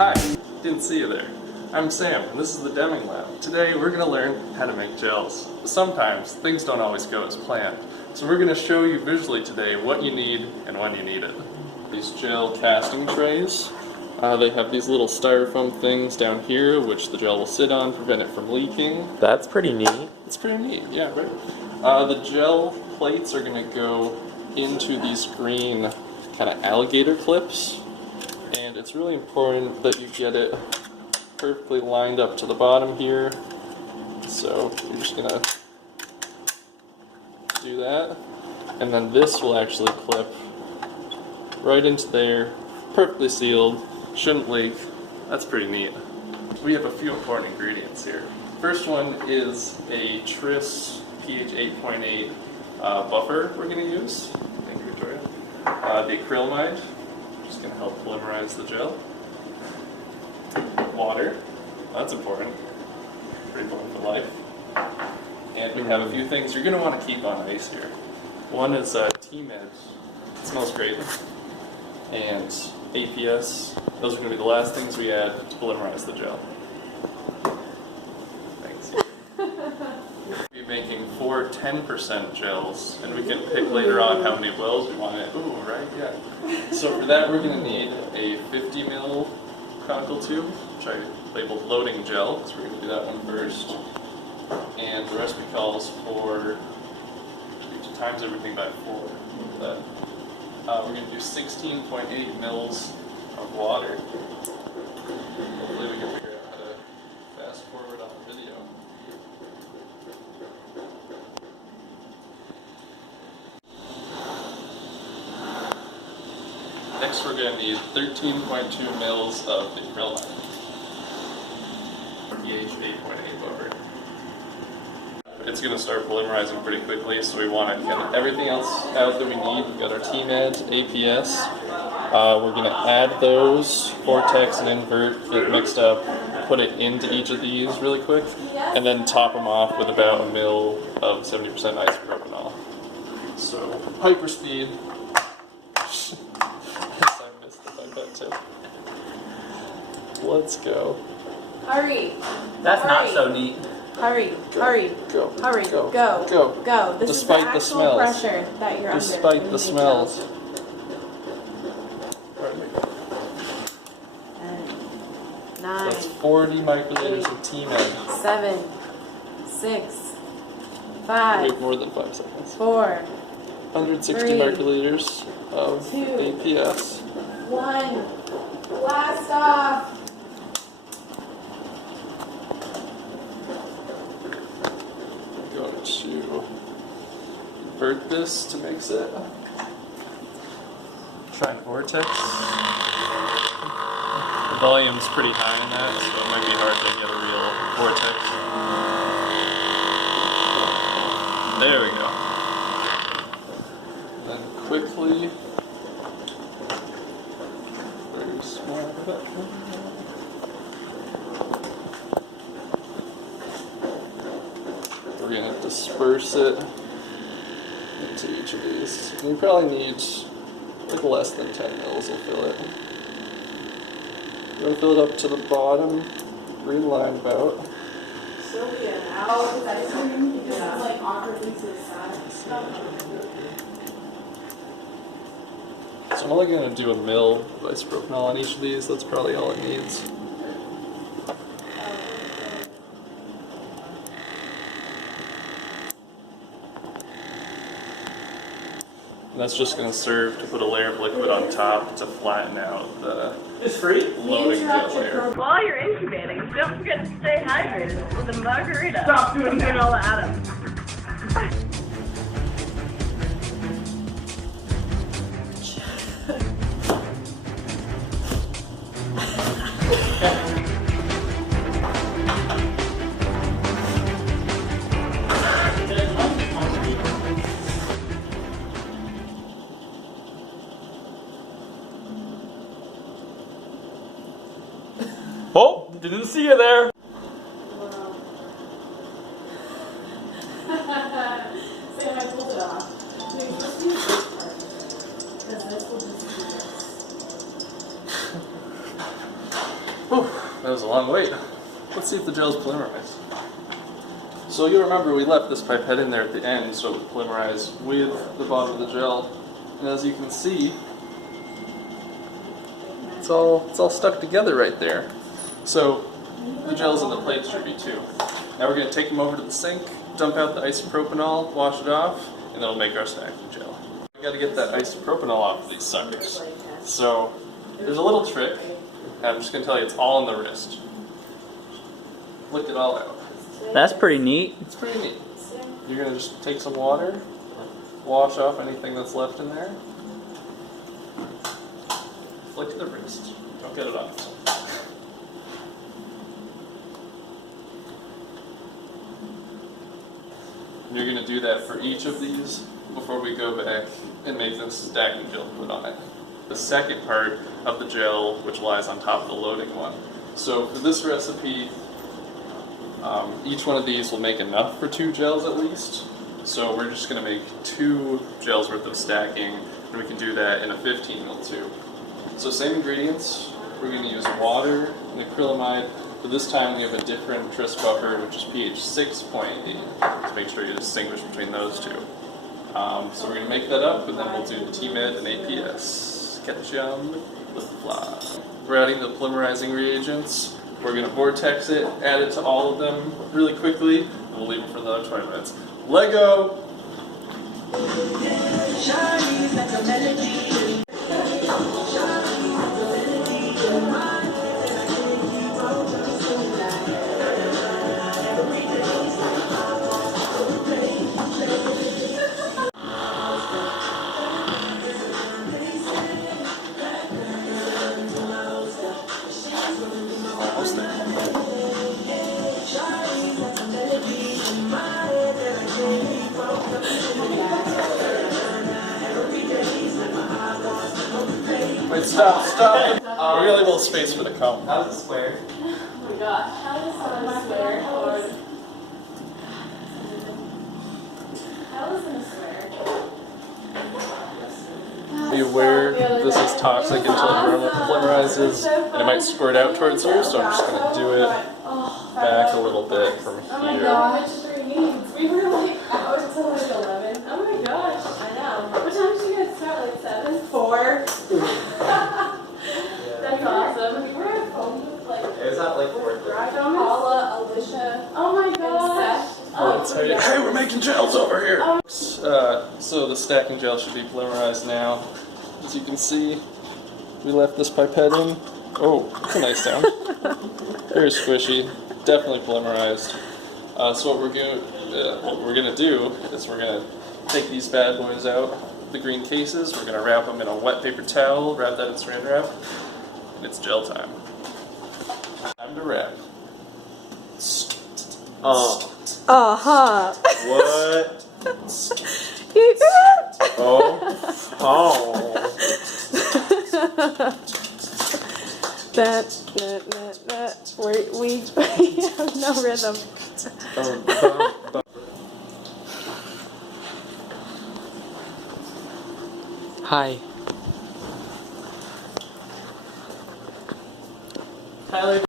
Hi, didn't see you there. I'm Sam, and this is the Deming Lab. Today we're going to learn how to make gels. Sometimes things don't always go as planned, so we're going to show you visually today what you need and when you need it. These gel casting trays, they have these little styrofoam things down here which the gel will sit on, prevent it from leaking. That's pretty neat. It's pretty neat, yeah, right? The gel plates are going to go into these green kind of alligator clips, and it's really important that you get it perfectly lined up to the bottom here. So you're just going to do that, and then this will actually clip right into there, perfectly sealed, shouldn't leak. That's pretty neat. We have a few important ingredients here. First one is a Tris pH 8.8 buffer we're going to use. Thank you, Victoria. The acrylamide, which is going to help polymerize the gel. Water, that's important. Pretty important for life. And we have a few things you're going to want to keep on ice here. One is T-Med. It smells great. And APS. Those are going to be the last things we add to polymerize the gel. Thanks. We'll be making 4 10% gels, and we can pick later on how many wells we want it. Ooh, right? Yeah. So for that, we're going to need a 50 ml conical tube, which I labeled loading gel, so we're going to do that one first. And the recipe calls for, to times everything by 4. That. We're going to do 16.8 mils of water. Hopefully we can figure out how to fast forward on the video. Next we're going to need 13.2 mils of the acrylamide. pH 8.8 buffer. It's going to start polymerizing pretty quickly, so we want to get everything else out that we need. We've got our T-Med, APS. We're going to add those, vortex and invert, get mixed up, put it into each of these really quick, and then top them off with about a mil of 70% isopropanol. So, hyperspeed. Yes, I missed the pipette tip. Let's go. Hurry. That's not so neat. Hurry, Go, hurry, go, hurry, go, go, go. go. This Despite is the the actual smells. pressure that you're Despite under. the smells. 10, 9, That's 40 microliters of T-Med. 7, 6, We 5, have more than 5 seconds. 4, 160 3, microliters of 2, APS. 1. Blast off. Going to invert this to mix it. Try vortex. The volume's pretty high in that, so it might be hard to get a real vortex. There we go. Then quickly, very small bit. We're going to disperse it into each of these. And you probably need like less than 10 mils will fill it. You're going to fill it up to the bottom, green line about. Sylvia, ow, is that cream? Because it's like awkwardly to the side. So I'm only going to do a mil of isopropanol on each of these. That's probably all it needs. And that's just going to serve to put a layer of liquid on top to flatten out the loading gel layer. While you're incubating, don't forget to stay hydrated with a margarita. Stop doing that. All atoms. Oh, didn't see you there. So I pulled it off. Wait, let's do this part. Because this will just do this. Whew, that was a long wait. Let's see if the gel's polymerized. So you remember we left this pipette in there at the end so it would polymerize with the bottom of the gel. And as you can see, it's all stuck together right there. So the gel's in the plate strippy too. Now we're going to take them over to the sink, dump out the isopropanol, wash it off, and that'll make our stacking gel. We got to get that isopropanol off of these suckers. So there's a little trick. I'm just going to tell you, it's all on the wrist. Flick it all out. That's pretty neat. It's pretty neat. You're going to just take some water, wash off anything that's left in there. Flick the wrist. Don't get it off. And you're going to do that for each of these before we go back and make this stacking gel put on it. The second part of the gel, which lies on top of the loading one. So for this recipe, each one of these will make enough for 2 gels at least. So we're just going to make 2 gels worth of stacking, and we can do that in a 15 ml tube. So same ingredients, we're going to use water and acrylamide, but this time we have a different tris buffer, which is pH 6.8, to make sure you distinguish between those two. So we're going to make that up, and then we'll do the TMed and APS. Catch them with the blot. We're adding the polymerizing reagents. We're going to vortex it, add it to all of them really quickly, and we'll leave it for another 20 minutes. Lego! Almost there. Wait, stop. We're gonna leave a little space for the cone. That was a square. Oh my gosh, how does someone swear? How is in a swear? Be aware this is toxic until it polymerizes, and it might squirt out towards you, so I'm just gonna do it back a little bit from Oh my here. gosh, 3 needs. We were like out until like 11. Oh my gosh, I know. What time did you guys start? Like 7? 4? That's awesome. We were at home with like It was at like 4:30. Paula, Alicia. Oh my gosh. Hey, we're making gels over here! So the stacking gel should be polymerized now. As you can see, we left this pipette in. Oh, that's a nice sound. Very squishy, definitely polymerized. So what we're gonna do is we're gonna take these bad boys out, the green cases. We're gonna wrap them in a wet paper towel, wrap that in saran wrap, and it's gel time. Time to wrap. Uh-huh. What? Oh. That. We have no rhythm. Hi. Tyler.